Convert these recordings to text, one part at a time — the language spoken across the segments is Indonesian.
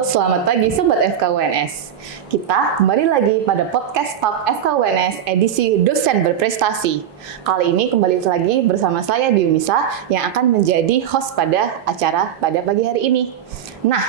Selamat pagi Sobat FKUNS. Kita kembali lagi pada podcast Talk FKUNS edisi Dosen Berprestasi. Kali ini kembali lagi bersama saya Dionisa yang akan menjadi host pada acara pada pagi hari ini. Nah,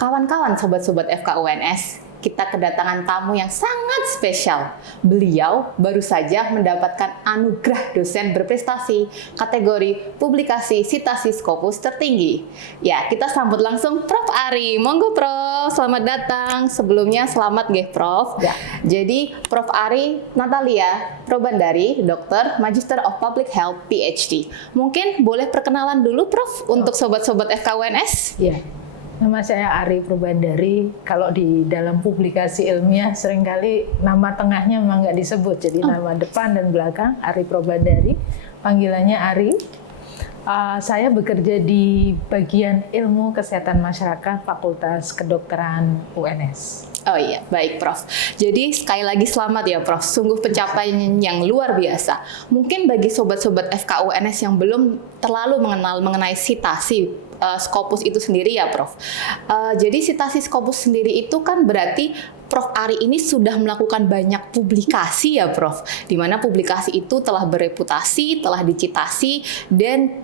kawan-kawan sobat-sobat FKUNS, kita kedatangan tamu yang sangat spesial. Beliau baru saja mendapatkan anugerah dosen berprestasi kategori publikasi Citasi Scopus tertinggi. Ya, kita sambut langsung Prof. Ari. Monggo Prof, selamat datang. Sebelumnya selamat nggih Prof. Ya. Jadi Prof. Ari Natalia Probandari, Dokter Magister of Public Health PhD. Mungkin boleh perkenalan dulu Prof untuk sobat-sobat FKUNS? Ya. Nama saya Ari Probandari. Kalau di dalam publikasi ilmiah seringkali nama tengahnya memang nggak disebut. Jadi nama depan dan belakang Ari Probandari. Panggilannya Ari. Saya bekerja di bagian ilmu kesehatan masyarakat Fakultas Kedokteran UNS. Oh iya, baik Prof. Jadi sekali lagi selamat ya Prof. Sungguh pencapaian yang luar biasa. Mungkin bagi sobat-sobat FKUNS yang belum terlalu mengenal mengenai Citasi Scopus itu sendiri ya Prof. Jadi Citasi Scopus sendiri itu kan berarti Prof. Ari ini sudah melakukan banyak publikasi ya Prof. Di mana publikasi itu telah bereputasi, telah dicitasi, dan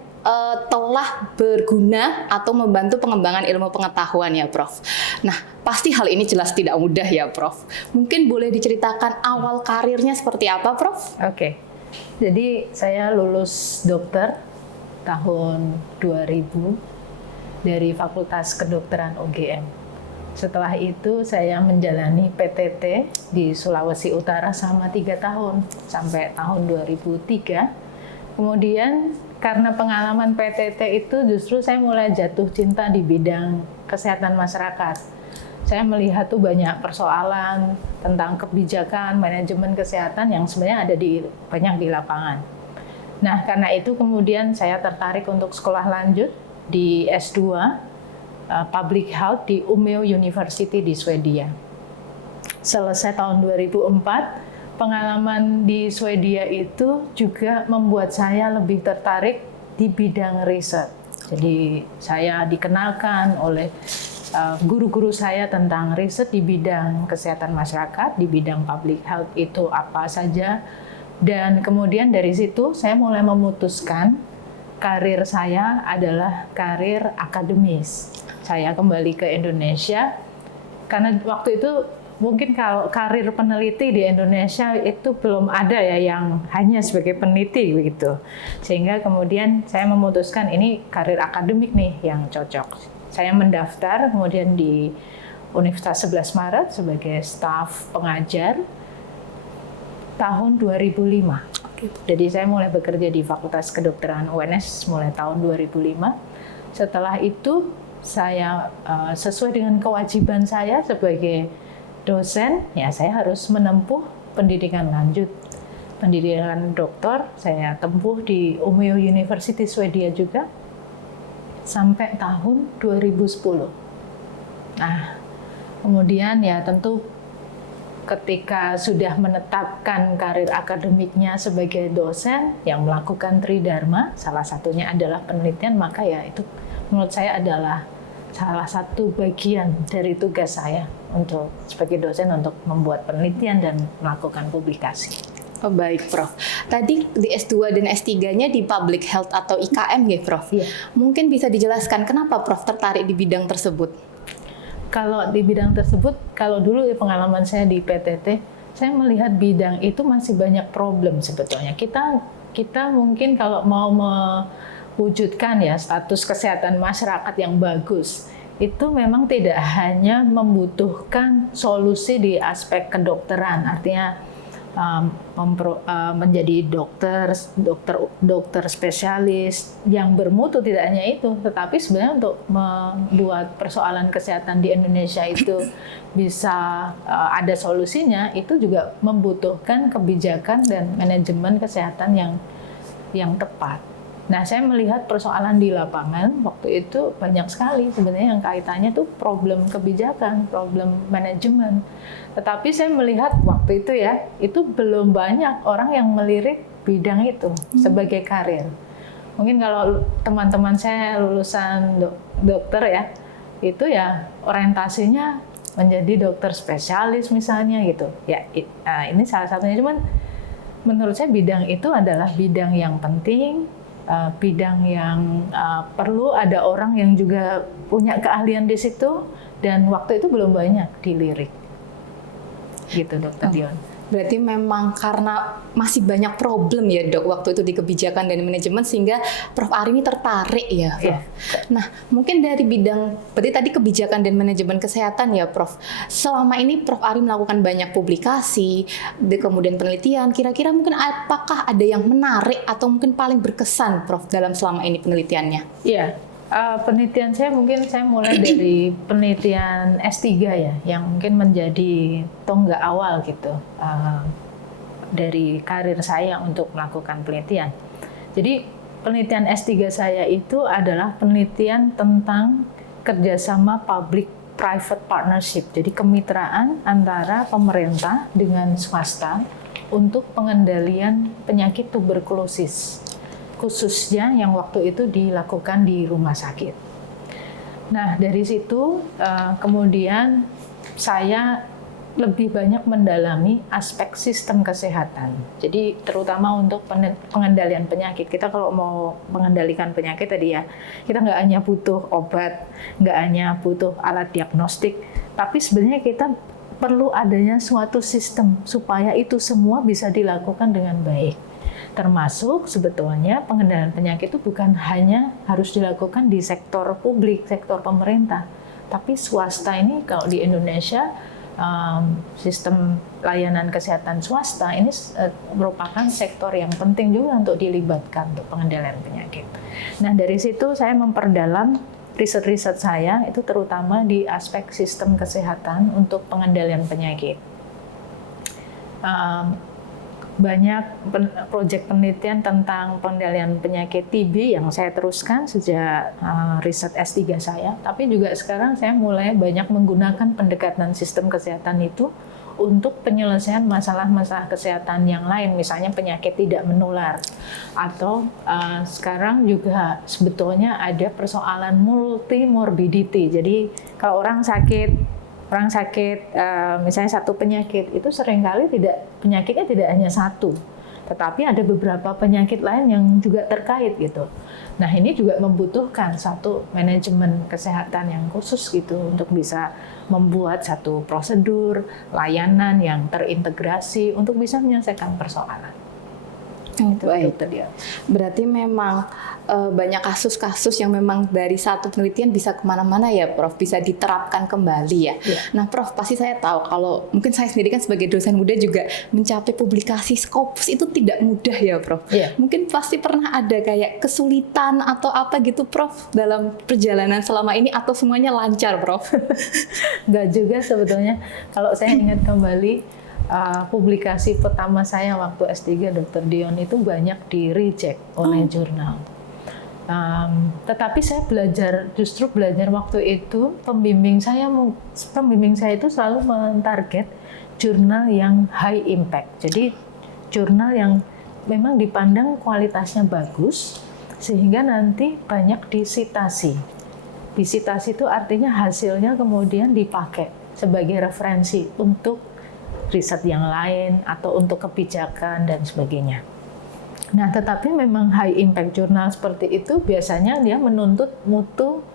telah berguna atau membantu pengembangan ilmu pengetahuan ya Prof. Nah, pasti hal ini jelas tidak mudah ya Prof. Mungkin boleh diceritakan awal karirnya seperti apa Prof? Oke. Jadi saya lulus dokter tahun 2000 dari Fakultas Kedokteran UGM. Setelah itu saya menjalani PTT di Sulawesi Utara selama 3 tahun sampai tahun 2003. Kemudian karena pengalaman PTT itu justru saya mulai jatuh cinta di bidang kesehatan masyarakat. Saya melihat tuh banyak persoalan tentang kebijakan manajemen kesehatan yang sebenarnya ada banyak di lapangan. Nah, karena itu kemudian saya tertarik untuk sekolah lanjut di S2 Public Health di Umeå University di Swedia. Selesai tahun 2004, pengalaman di Swedia itu juga membuat saya lebih tertarik di bidang riset. Jadi saya dikenalkan oleh guru-guru saya tentang riset di bidang kesehatan masyarakat, di bidang public health itu apa saja. Dan kemudian dari situ saya mulai memutuskan karir saya adalah karir akademis. Saya kembali ke Indonesia karena waktu itu mungkin kalau karir peneliti di Indonesia itu belum ada ya yang hanya sebagai peneliti begitu. Sehingga kemudian saya memutuskan ini karir akademik nih yang cocok. Saya mendaftar kemudian di Universitas 11 Maret sebagai staf pengajar tahun 2005. Jadi saya mulai bekerja di Fakultas Kedokteran UNS mulai tahun 2005. Setelah itu saya sesuai dengan kewajiban saya sebagai dosen, ya saya harus menempuh pendidikan lanjut. Pendidikan doktor saya tempuh di Umeå University Swedia juga sampai tahun 2010. Nah, kemudian ya tentu ketika sudah menetapkan karir akademiknya sebagai dosen yang melakukan tridharma, salah satunya adalah penelitian, maka ya itu menurut saya adalah salah satu bagian dari tugas saya untuk sebagai dosen untuk membuat penelitian dan melakukan publikasi. Oh baik Prof. Tadi di S2 dan S3-nya di Public Health atau IKM ya Prof? Iya. Mungkin bisa dijelaskan kenapa Prof tertarik di bidang tersebut? Kalau di bidang tersebut, kalau dulu pengalaman saya di PTT, saya melihat bidang itu masih banyak problem sebetulnya. Kita mungkin kalau mau mewujudkan ya status kesehatan masyarakat yang bagus, itu memang tidak hanya membutuhkan solusi di aspek kedokteran, artinya menjadi dokter spesialis yang bermutu, tidak hanya itu, tetapi sebenarnya untuk membuat persoalan kesehatan di Indonesia itu bisa ada solusinya, itu juga membutuhkan kebijakan dan manajemen kesehatan yang tepat. Nah, saya melihat persoalan di lapangan waktu itu banyak sekali sebenarnya yang kaitannya tuh problem kebijakan, problem manajemen. Tetapi saya melihat waktu itu ya, itu belum banyak orang yang melirik bidang itu sebagai karir. Mungkin kalau teman-teman saya lulusan dokter ya, itu ya orientasinya menjadi dokter spesialis misalnya gitu. Ya ini salah satunya, cuman menurut saya bidang itu adalah bidang yang penting, bidang yang perlu ada orang yang juga punya keahlian di situ, dan waktu itu belum banyak dilirik. Gitu Dokter Dion. Berarti memang karena masih banyak problem ya dok waktu itu di kebijakan dan manajemen sehingga Prof. Ari ini tertarik ya Prof. Iya. Nah mungkin dari bidang, berarti tadi kebijakan dan manajemen kesehatan ya Prof. Selama ini Prof. Ari melakukan banyak publikasi, kemudian penelitian, kira-kira mungkin apakah ada yang menarik atau mungkin paling berkesan Prof. dalam selama ini penelitiannya? Iya. Penelitian saya mulai dari penelitian S3 ya, yang mungkin menjadi tonggak awal gitu dari karir saya untuk melakukan penelitian. Jadi penelitian S3 saya itu adalah penelitian tentang kerjasama public-private partnership, jadi kemitraan antara pemerintah dengan swasta untuk pengendalian penyakit tuberkulosis, khususnya yang waktu itu dilakukan di rumah sakit. Nah, dari situ kemudian saya lebih banyak mendalami aspek sistem kesehatan. Jadi terutama untuk pengendalian penyakit. Kita kalau mau mengendalikan penyakit tadi ya, kita nggak hanya butuh obat, nggak hanya butuh alat diagnostik, tapi sebenarnya kita perlu adanya suatu sistem supaya itu semua bisa dilakukan dengan baik. Termasuk sebetulnya pengendalian penyakit itu bukan hanya harus dilakukan di sektor publik, sektor pemerintah, tapi swasta ini kalau di Indonesia sistem layanan kesehatan swasta ini merupakan sektor yang penting juga untuk dilibatkan untuk pengendalian penyakit. Nah dari situ saya memperdalam riset-riset saya itu terutama di aspek sistem kesehatan untuk pengendalian penyakit. Banyak proyek penelitian tentang pengendalian penyakit TB yang saya teruskan sejak riset S3 saya, tapi juga sekarang saya mulai banyak menggunakan pendekatan sistem kesehatan itu untuk penyelesaian masalah-masalah kesehatan yang lain, misalnya penyakit tidak menular, atau sekarang juga sebetulnya ada persoalan multimorbidity. Jadi kalau orang sakit misalnya satu penyakit itu seringkali penyakitnya tidak hanya satu, tetapi ada beberapa penyakit lain yang juga terkait gitu. Nah ini juga membutuhkan satu manajemen kesehatan yang khusus gitu untuk bisa membuat satu prosedur layanan yang terintegrasi untuk bisa menyelesaikan persoalan. Baik. Berarti memang banyak kasus-kasus yang memang dari satu penelitian bisa kemana-mana ya Prof, bisa diterapkan kembali ya. Nah Prof, pasti saya tahu kalau mungkin saya sendiri kan sebagai dosen muda juga mencapai publikasi Scopus itu tidak mudah ya Prof. Mungkin pasti pernah ada kayak kesulitan atau apa gitu Prof dalam perjalanan selama ini, atau semuanya lancar Prof? Enggak juga sebetulnya. Kalau saya ingat kembali publikasi pertama saya waktu S3 Dr. Dion itu banyak di reject oleh jurnal. Tetapi saya justru belajar waktu itu, pembimbing saya itu selalu mentarget jurnal yang high impact. Jadi jurnal yang memang dipandang kualitasnya bagus sehingga nanti banyak disitasi. Disitasi itu artinya hasilnya kemudian dipakai sebagai referensi untuk riset yang lain atau untuk kebijakan dan sebagainya. Nah, tetapi memang high impact jurnal seperti itu biasanya dia menuntut mutu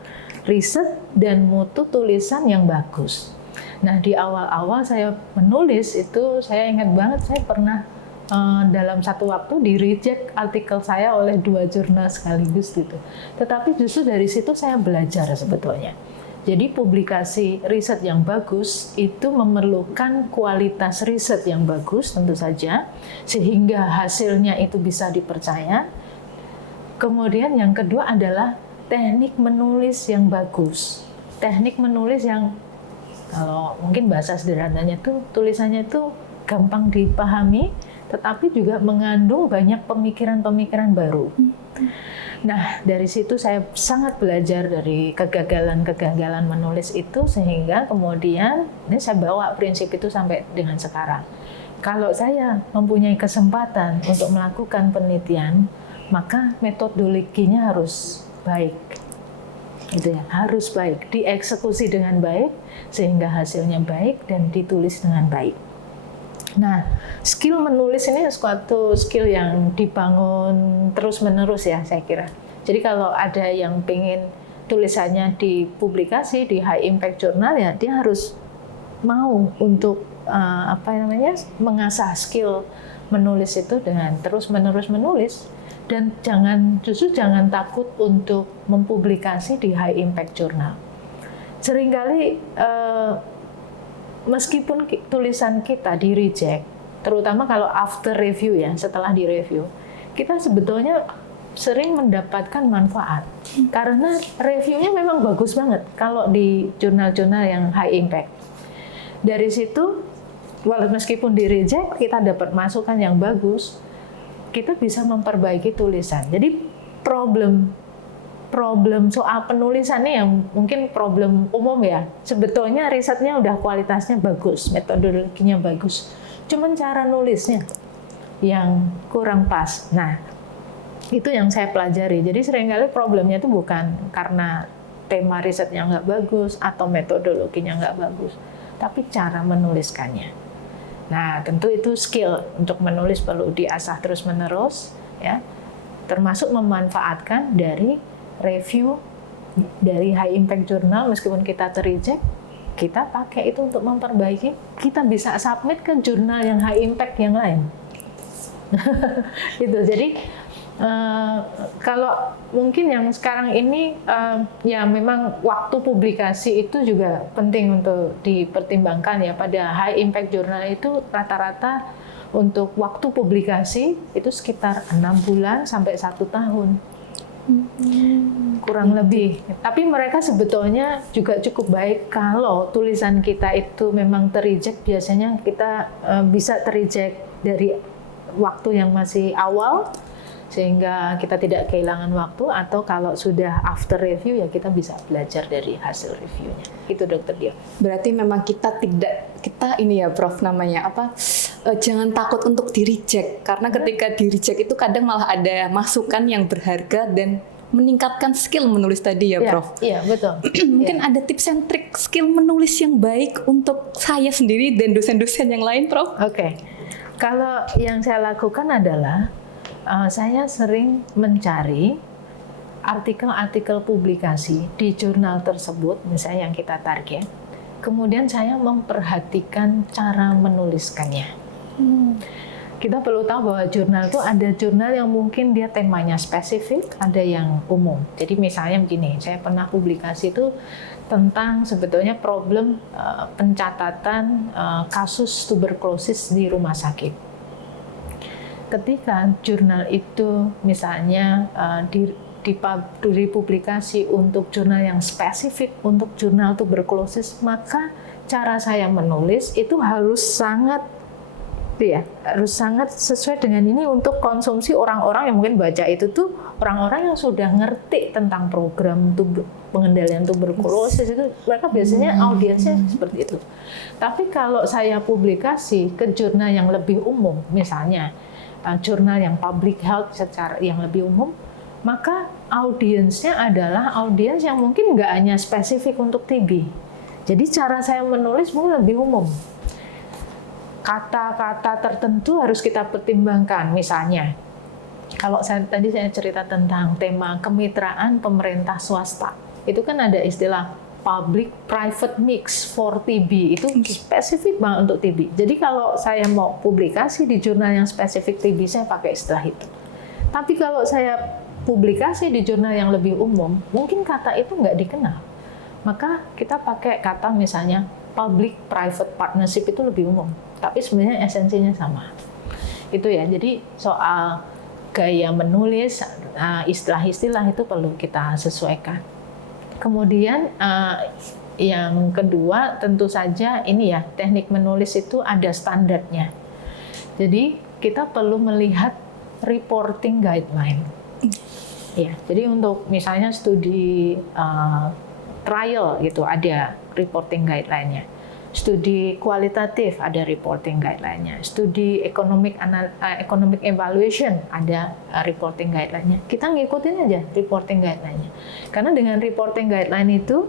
riset dan mutu tulisan yang bagus. Nah, di awal-awal saya menulis itu saya ingat banget saya pernah dalam satu waktu di-reject artikel saya oleh 2 jurnal sekaligus gitu. Tetapi justru dari situ saya belajar sebetulnya. Jadi publikasi riset yang bagus itu memerlukan kualitas riset yang bagus tentu saja, sehingga hasilnya itu bisa dipercaya. Kemudian yang kedua adalah teknik menulis yang bagus. Teknik menulis yang kalau mungkin bahasa sederhananya tuh tulisannya itu gampang dipahami, tetapi juga mengandung banyak pemikiran-pemikiran baru. Nah, dari situ saya sangat belajar dari kegagalan-kegagalan menulis itu, sehingga kemudian ini saya bawa prinsip itu sampai dengan sekarang. Kalau saya mempunyai kesempatan untuk melakukan penelitian, maka metodologinya harus baik. Itu ya, harus baik, dieksekusi dengan baik sehingga hasilnya baik dan ditulis dengan baik. Nah, skill menulis ini suatu skill yang dibangun terus-menerus ya, saya kira. Jadi kalau ada yang pengen tulisannya dipublikasi di high impact journal, ya dia harus mau untuk mengasah skill menulis itu dengan terus-menerus menulis, dan justru jangan takut untuk mempublikasi di high impact journal. Seringkali meskipun tulisan kita di reject, terutama kalau after review ya, setelah di review, kita sebetulnya sering mendapatkan manfaat. Karena reviewnya memang bagus banget kalau di jurnal-jurnal yang high impact. Dari situ, meskipun di reject, kita dapat masukan yang bagus, kita bisa memperbaiki tulisan. Jadi problem soal penulisannya yang mungkin problem umum ya. Sebetulnya risetnya udah kualitasnya bagus, metodologinya bagus. Cuman cara nulisnya yang kurang pas. Nah, itu yang saya pelajari. Jadi seringkali problemnya itu bukan karena tema risetnya nggak bagus atau metodologinya nggak bagus, tapi cara menuliskannya. Nah, tentu itu skill untuk menulis perlu diasah terus-menerus, ya. Termasuk memanfaatkan dari review dari high impact journal, meskipun kita ter-reject, kita pakai itu untuk memperbaiki, kita bisa submit ke jurnal yang high impact yang lain. Gitu. Jadi kalau mungkin yang sekarang ini ya memang waktu publikasi itu juga penting untuk dipertimbangkan ya. Pada high impact journal itu rata-rata untuk waktu publikasi itu sekitar 6 bulan sampai 1 tahun. Kurang lebih. Tapi mereka sebetulnya juga cukup baik kalau tulisan kita itu memang ter-reject. Biasanya kita bisa ter-reject dari waktu yang masih awal sehingga kita tidak kehilangan waktu, atau kalau sudah after review ya kita bisa belajar dari hasil reviewnya. Itu Dokter Dio. Berarti memang kita ini ya Prof, namanya apa? Jangan takut untuk di-reject, karena ketika di-reject itu kadang malah ada masukan yang berharga dan meningkatkan skill menulis tadi ya Prof. Iya, betul. Mungkin ada tips and trik skill menulis yang baik untuk saya sendiri dan dosen-dosen yang lain, Prof? Oke. Kalau yang saya lakukan adalah saya sering mencari artikel-artikel publikasi di jurnal tersebut, misalnya yang kita target. Kemudian saya memperhatikan cara menuliskannya. Kita perlu tahu bahwa jurnal itu ada jurnal yang mungkin dia temanya spesifik, ada yang umum. Jadi misalnya begini, saya pernah publikasi itu tentang sebetulnya problem pencatatan kasus tuberkulosis di rumah sakit. Ketika jurnal itu misalnya dipublikasi untuk jurnal yang spesifik untuk jurnal tuberkulosis, maka cara saya menulis itu harus sangat sesuai dengan ini untuk konsumsi orang-orang yang mungkin baca itu tuh orang-orang yang sudah ngerti tentang program pengendalian tuberkulosis. Itu mereka biasanya audiensnya seperti itu. Tapi kalau saya publikasi ke jurnal yang lebih umum, misalnya jurnal yang public health secara yang lebih umum, maka audiensnya adalah audiens yang mungkin nggak hanya spesifik untuk TB. Jadi cara saya menulis mungkin lebih umum. Kata-kata tertentu harus kita pertimbangkan. Misalnya, kalau tadi saya cerita tentang tema kemitraan pemerintah swasta, itu kan ada istilah public-private mix for TB, itu spesifik banget untuk TB. Jadi kalau saya mau publikasi di jurnal yang spesifik TB, saya pakai istilah itu. Tapi kalau saya publikasi di jurnal yang lebih umum, mungkin kata itu nggak dikenal. Maka kita pakai kata misalnya public-private partnership, itu lebih umum. Tapi sebenarnya esensinya sama. Itu ya, jadi soal gaya menulis, istilah-istilah itu perlu kita sesuaikan. Kemudian yang kedua tentu saja ini ya, teknik menulis itu ada standarnya. Jadi kita perlu melihat reporting guideline. Ya, jadi untuk misalnya studi trial gitu ada reporting guideline-nya. Studi kualitatif ada reporting guideline-nya. Studi economic evaluation ada reporting guideline-nya. Kita ngikutin aja reporting guideline-nya. Karena dengan reporting guideline itu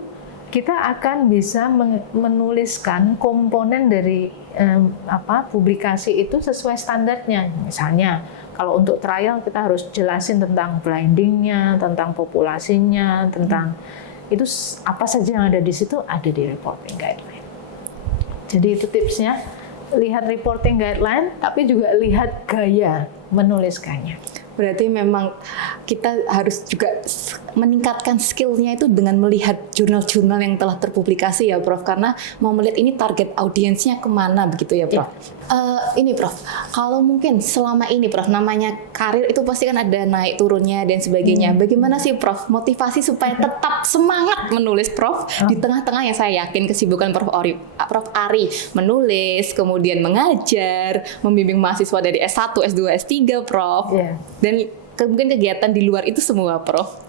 kita akan bisa menuliskan komponen dari publikasi itu sesuai standarnya. Misalnya kalau untuk trial kita harus jelasin tentang blinding-nya, tentang populasinya, tentang itu apa saja yang ada di situ ada di reporting guideline. Jadi itu tipsnya, lihat reporting guideline, tapi juga lihat gaya menuliskannya. Berarti memang kita harus juga meningkatkan skill-nya itu dengan melihat jurnal-jurnal yang telah terpublikasi ya Prof, karena mau melihat ini target audiensnya kemana begitu ya Prof. Ini Prof, kalau mungkin selama ini Prof, namanya karir itu pasti kan ada naik turunnya dan sebagainya. Bagaimana sih Prof motivasi supaya tetap semangat menulis Prof di tengah-tengah yang saya yakin kesibukan Prof Ari menulis, kemudian mengajar, membimbing mahasiswa dari S1, S2, S3 Prof. Dan mungkin kegiatan di luar itu semua Prof.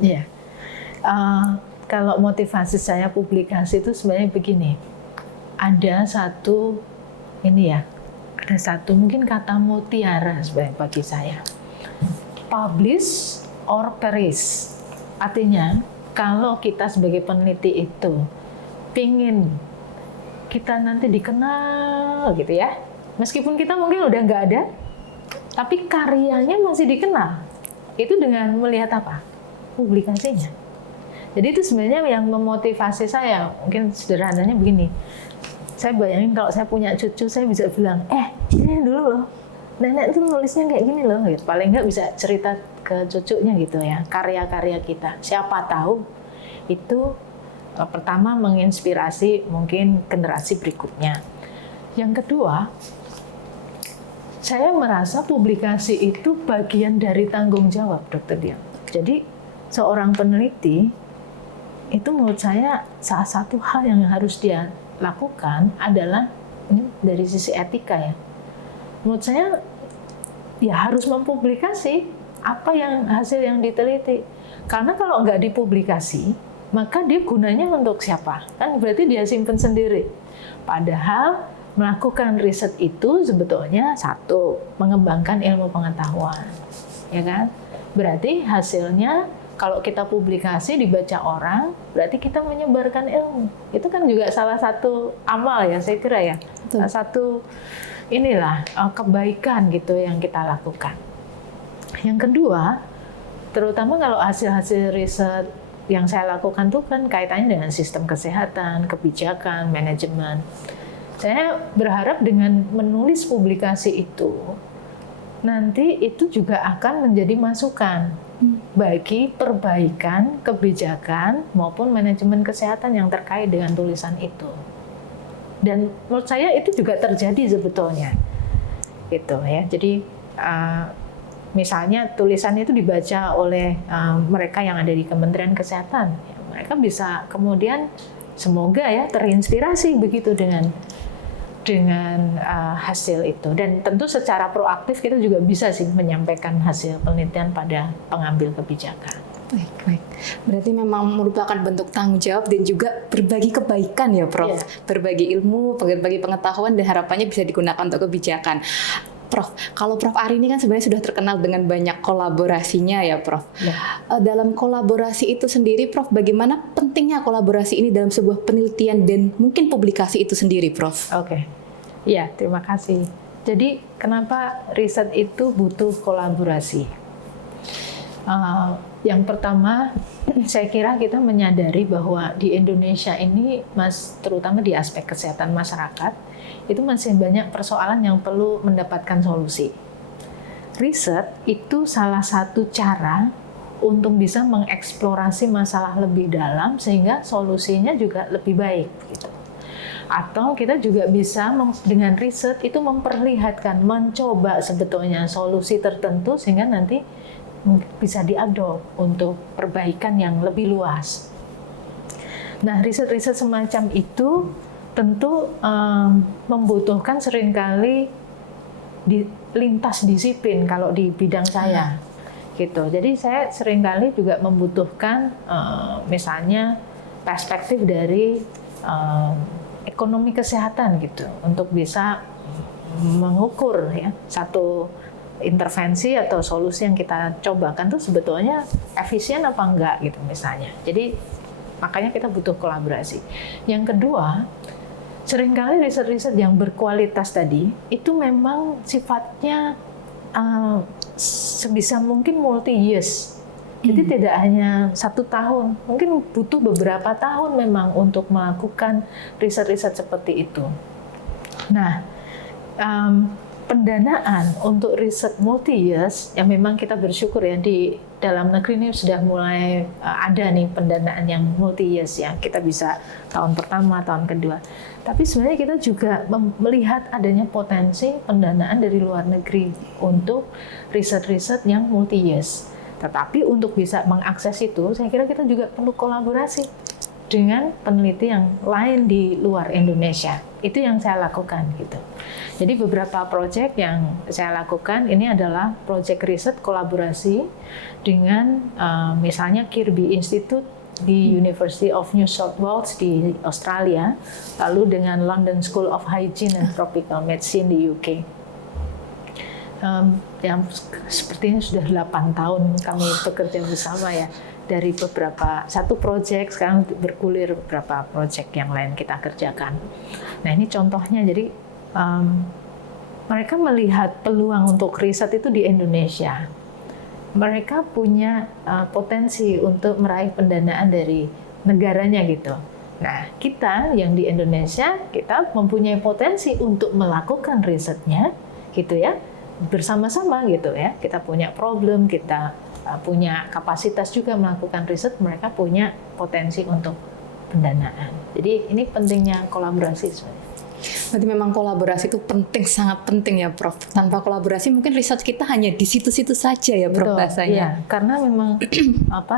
Iya. Kalau motivasi saya publikasi itu sebenarnya begini. Ada satu mungkin kata mutiara sebenarnya bagi saya. Publish or perish. Artinya kalau kita sebagai peneliti itu pingin kita nanti dikenal gitu ya. Meskipun kita mungkin udah nggak ada, tapi karyanya masih dikenal. Itu dengan melihat apa? Publikasinya. Jadi itu sebenarnya yang memotivasi saya. Mungkin sederhananya begini. Saya bayangin kalau saya punya cucu, saya bisa bilang, ini dulu loh, nenek itu nulisnya kayak gini loh. Gitu. Paling nggak bisa cerita ke cucunya gitu ya, karya-karya kita. Siapa tahu itu pertama menginspirasi mungkin generasi berikutnya. Yang kedua, saya merasa publikasi itu bagian dari tanggung jawab, Dr. Dian. Jadi seorang peneliti itu menurut saya salah satu hal yang harus dia lakukan adalah ini dari sisi etika ya. Menurut saya ya harus mempublikasi apa yang hasil yang diteliti. Karena kalau nggak dipublikasi, maka dia gunanya untuk siapa? Kan berarti dia simpen sendiri. Padahal melakukan riset itu sebetulnya satu, mengembangkan ilmu pengetahuan. Ya kan? Berarti hasilnya kalau kita publikasi dibaca orang, berarti kita menyebarkan ilmu. Itu kan juga salah satu amal ya, saya kira ya. Salah satu kebaikan gitu yang kita lakukan. Yang kedua, terutama kalau hasil-hasil riset yang saya lakukan itu kan kaitannya dengan sistem kesehatan, kebijakan, manajemen. Saya berharap dengan menulis publikasi itu, nanti itu juga akan menjadi masukan bagi perbaikan kebijakan maupun manajemen kesehatan yang terkait dengan tulisan itu. Dan menurut saya itu juga terjadi sebetulnya, gitu ya. Jadi misalnya tulisan itu dibaca oleh mereka yang ada di Kementerian Kesehatan, ya, mereka bisa kemudian semoga ya terinspirasi begitu dengan hasil itu. Dan tentu secara proaktif kita juga bisa sih menyampaikan hasil penelitian pada pengambil kebijakan. Baik. Berarti memang merupakan bentuk tanggung jawab dan juga berbagi kebaikan ya Prof. Yeah. Berbagi ilmu, berbagi pengetahuan dan harapannya bisa digunakan untuk kebijakan. Prof, kalau Prof Ari ini kan sebenarnya sudah terkenal dengan banyak kolaborasinya ya Prof. Yeah. Dalam kolaborasi itu sendiri Prof, bagaimana pentingnya kolaborasi ini dalam sebuah penelitian dan mungkin publikasi itu sendiri Prof? Oke. Ya, terima kasih. Jadi kenapa riset itu butuh kolaborasi? Yang pertama, saya kira kita menyadari bahwa di Indonesia ini, terutama di aspek kesehatan masyarakat, itu masih banyak persoalan yang perlu mendapatkan solusi. Riset itu salah satu cara untuk bisa mengeksplorasi masalah lebih dalam sehingga solusinya juga lebih baik. Gitu. Atau kita juga bisa dengan riset itu memperlihatkan, mencoba sebetulnya solusi tertentu sehingga nanti bisa diadop untuk perbaikan yang lebih luas. Nah, riset-riset semacam itu tentu membutuhkan seringkali lintas disiplin kalau di bidang saya. Gitu. Jadi saya seringkali juga membutuhkan misalnya perspektif dari ekonomi kesehatan gitu untuk bisa mengukur ya satu intervensi atau solusi yang kita cobakan tuh sebetulnya efisien apa enggak gitu misalnya. Jadi makanya kita butuh kolaborasi. Yang kedua, seringkali riset-riset yang berkualitas tadi itu memang sifatnya sebisa mungkin multi years. Jadi tidak hanya 1 tahun, mungkin butuh beberapa tahun memang untuk melakukan riset-riset seperti itu. Nah, pendanaan untuk riset multi years yang memang kita bersyukur ya di dalam negeri ini sudah mulai ada nih pendanaan yang multi years ya, kita bisa tahun pertama, tahun kedua. Tapi sebenarnya kita juga melihat adanya potensi pendanaan dari luar negeri untuk riset-riset yang multi years. Tetapi untuk bisa mengakses itu, saya kira kita juga perlu kolaborasi dengan peneliti yang lain di luar Indonesia. Itu yang saya lakukan gitu. Jadi beberapa proyek yang saya lakukan ini adalah proyek riset kolaborasi dengan misalnya Kirby Institute di University of New South Wales di Australia, lalu dengan London School of Hygiene and Tropical Medicine di UK. Yang sepertinya sudah 8 tahun kami bekerja bersama ya. Dari beberapa satu proyek sekarang bergulir beberapa proyek yang lain kita kerjakan. Nah ini contohnya, jadi mereka melihat peluang untuk riset itu di Indonesia. Mereka punya potensi untuk meraih pendanaan dari negaranya gitu. Nah kita yang di Indonesia kita mempunyai potensi untuk melakukan risetnya gitu ya bersama-sama gitu ya. Kita punya problem, kita punya kapasitas juga melakukan riset, mereka punya potensi untuk pendanaan. Jadi ini pentingnya kolaborasi sebenarnya. Berarti memang kolaborasi itu penting, sangat penting ya Prof. Tanpa kolaborasi mungkin riset kita hanya di situ-situ saja ya Prof. Bahasanya. Ya, karena memang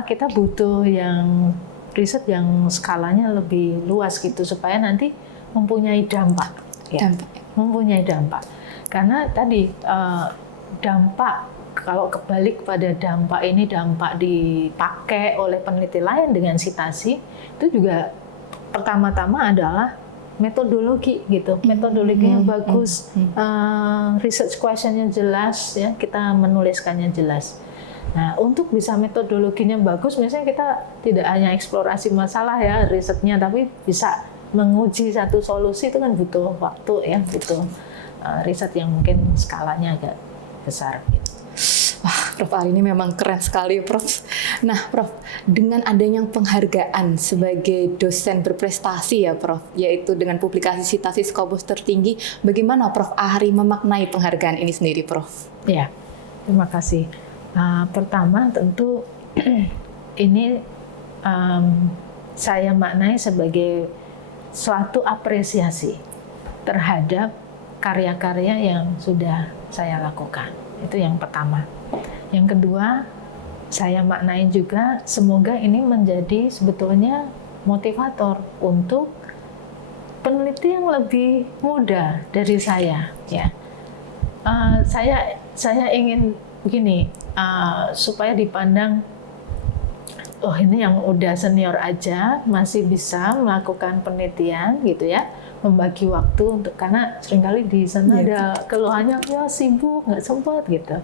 kita butuh yang riset yang skalanya lebih luas gitu supaya nanti mempunyai dampak. Ya. Mempunyai dampak. Karena tadi dampak, kalau kebalik pada dampak ini, dampak dipakai oleh peneliti lain dengan citasi, itu juga pertama-tama adalah metodologi gitu, metodologinya bagus, research questionnya jelas, ya kita menuliskannya jelas. Nah, untuk bisa metodologinya bagus, misalnya kita tidak hanya eksplorasi masalah ya risetnya, tapi bisa menguji satu solusi itu kan butuh waktu ya, butuh riset yang mungkin skalanya agak besar gitu. Wah, Prof Ari ini memang keren sekali, Prof. Nah, Prof, dengan adanya penghargaan sebagai dosen berprestasi ya, Prof, yaitu dengan publikasi citasi Scopus tertinggi, bagaimana Prof Ari memaknai penghargaan ini sendiri, Prof? Ya, terima kasih. Pertama, tentu ini saya maknai sebagai suatu apresiasi terhadap karya-karya yang sudah saya lakukan. Itu yang pertama. Yang kedua, saya maknai juga semoga ini menjadi sebetulnya motivator untuk peneliti yang lebih muda dari saya. Ya, saya ingin begini supaya dipandang, oh ini yang udah senior aja masih bisa melakukan penelitian gitu ya. Membagi waktu untuk, karena seringkali di sana ada keluhannya ya sibuk nggak sempat gitu.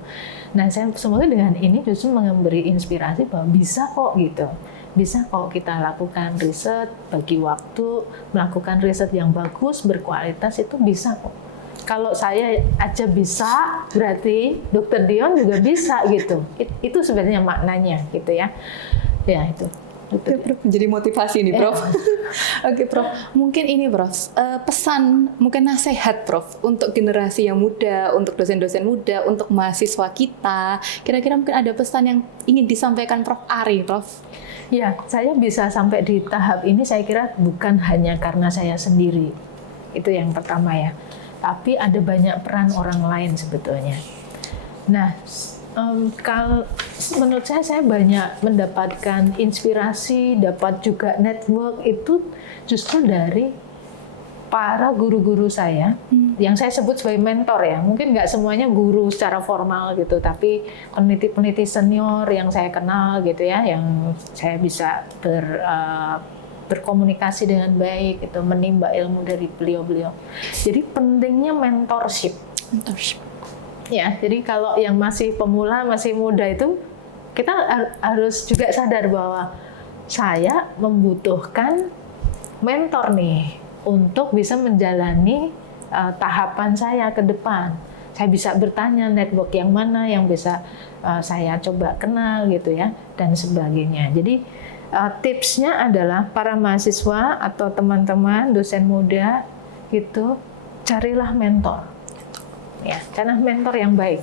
Nah saya semoga dengan ini justru memberi inspirasi bahwa bisa kok gitu, bisa kok kita lakukan riset, bagi waktu, melakukan riset yang bagus berkualitas itu bisa kok. Kalau saya aja bisa, berarti Dr. Dion juga bisa gitu. Itu sebenarnya maknanya gitu ya. Ya itu. Oke, Prof, jadi motivasi nih, Prof. Oke, Prof. Mungkin ini, Prof, pesan, mungkin nasihat, Prof, untuk generasi yang muda, untuk dosen-dosen muda, untuk mahasiswa kita. Kira-kira mungkin ada pesan yang ingin disampaikan Prof Ari, Prof? Ya, saya bisa sampai di tahap ini, saya kira bukan hanya karena saya sendiri. Itu yang pertama ya. Tapi ada banyak peran orang lain sebetulnya. Nah, kalau menurut saya banyak mendapatkan inspirasi, dapat juga network itu justru dari para guru-guru saya yang saya sebut sebagai mentor ya. Mungkin nggak semuanya guru secara formal gitu, tapi peneliti-peneliti senior yang saya kenal gitu ya, yang saya bisa berkomunikasi dengan baik, itu menimba ilmu dari beliau-beliau. Jadi pentingnya mentorship. Ya, jadi kalau yang masih pemula, masih muda itu kita harus juga sadar bahwa saya membutuhkan mentor nih untuk bisa menjalani tahapan saya ke depan. Saya bisa bertanya network yang mana yang bisa saya coba kenal gitu ya, dan sebagainya. Jadi tipsnya adalah para mahasiswa atau teman-teman dosen muda gitu, carilah mentor. Ya, karena mentor yang baik.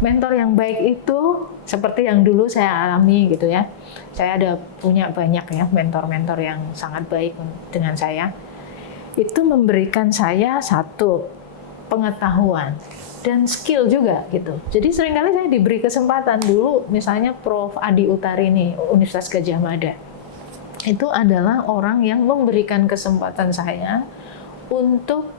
Mentor yang baik itu seperti yang dulu saya alami gitu ya. Saya ada punya banyak ya mentor-mentor yang sangat baik dengan saya. Itu memberikan saya satu pengetahuan dan skill juga gitu. Jadi seringkali saya diberi kesempatan dulu, misalnya Prof. Adi Utarini, Universitas Gadjah Mada. Itu adalah orang yang memberikan kesempatan saya untuk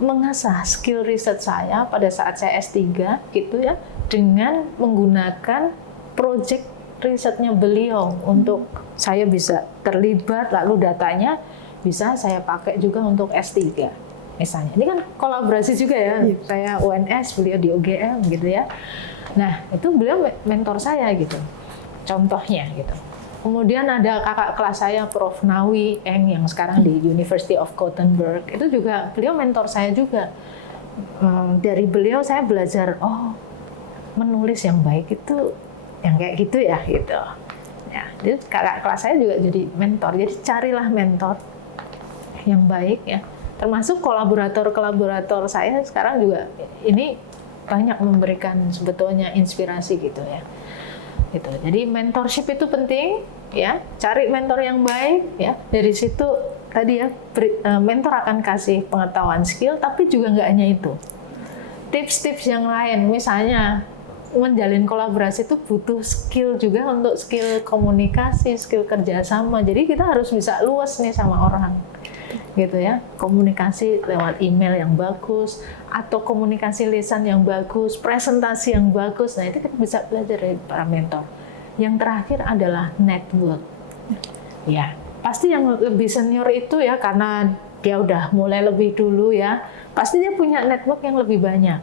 mengasah skill riset saya pada saat saya S3 gitu ya, dengan menggunakan proyek risetnya beliau untuk saya bisa terlibat, lalu datanya bisa saya pakai juga untuk S3 misalnya. Ini kan kolaborasi juga ya, saya UNS, beliau di UGM gitu ya. Nah itu beliau mentor saya gitu, contohnya gitu. Kemudian ada kakak kelas saya, Prof. Nawi Eng, yang sekarang di University of Gothenburg. Itu juga beliau mentor saya juga. Dari beliau saya belajar, oh menulis yang baik itu yang kayak gitu ya gitu. Ya, jadi kakak kelas saya juga jadi mentor. Jadi carilah mentor yang baik ya. Termasuk kolaborator saya sekarang juga ini banyak memberikan sebetulnya inspirasi gitu ya. Gitu. Jadi mentorship itu penting ya, cari mentor yang baik ya. Dari situ tadi ya, mentor akan kasih pengetahuan, skill, tapi juga nggak hanya itu. Tips-tips yang lain, misalnya menjalin kolaborasi itu butuh skill juga, untuk skill komunikasi, skill kerjasama. Jadi kita harus bisa luas nih sama orang. Gitu ya, komunikasi lewat email yang bagus atau komunikasi lisan yang bagus, presentasi yang bagus. Nah, itu kita bisa belajar dari para mentor. Yang terakhir adalah network. Ya, pasti yang lebih senior itu ya, karena dia udah mulai lebih dulu ya, pasti dia punya network yang lebih banyak.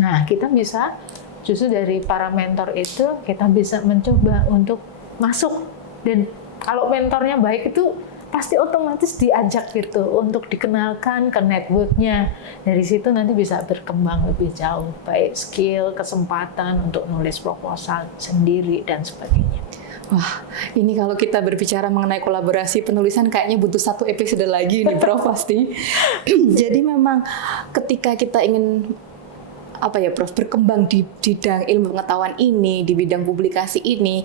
Nah, kita bisa justru dari para mentor itu kita bisa mencoba untuk masuk, dan kalau mentornya baik itu pasti otomatis diajak gitu untuk dikenalkan ke networknya. Dari situ nanti bisa berkembang lebih jauh, baik skill, kesempatan untuk nulis proposal sendiri dan sebagainya. Wah, ini kalau kita berbicara mengenai kolaborasi penulisan kayaknya butuh satu episode lagi nih, Prof, pasti. Jadi memang ketika kita ingin Prof, berkembang di bidang ilmu pengetahuan ini, di bidang publikasi ini,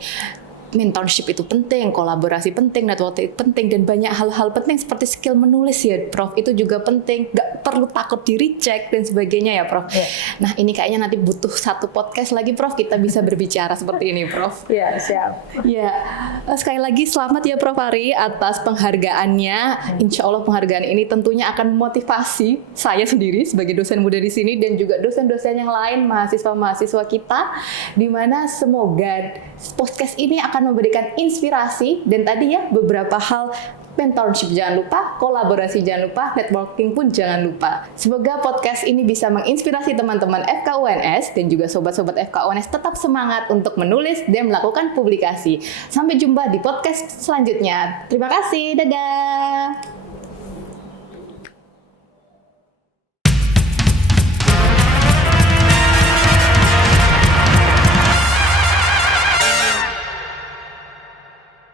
mentorship itu penting, kolaborasi penting, networking penting, dan banyak hal-hal penting seperti skill menulis ya, Prof. Itu juga penting, nggak perlu takut di reject dan sebagainya ya, Prof. Yeah. Nah, ini kayaknya nanti butuh satu podcast lagi, Prof. Kita bisa berbicara seperti ini, Prof. Ya, siap. Ya, sekali lagi selamat ya, Prof. Ari, atas penghargaannya. Insya Allah penghargaan ini tentunya akan memotivasi saya sendiri sebagai dosen muda di sini, dan juga dosen-dosen yang lain, mahasiswa-mahasiswa kita, di mana semoga podcast ini akan memberikan inspirasi, dan tadi ya beberapa hal, mentorship jangan lupa, kolaborasi jangan lupa, networking pun jangan lupa. Semoga podcast ini bisa menginspirasi teman-teman FKUNS dan juga sobat-sobat FKUNS tetap semangat untuk menulis dan melakukan publikasi. Sampai jumpa di podcast selanjutnya. Terima kasih, dadah!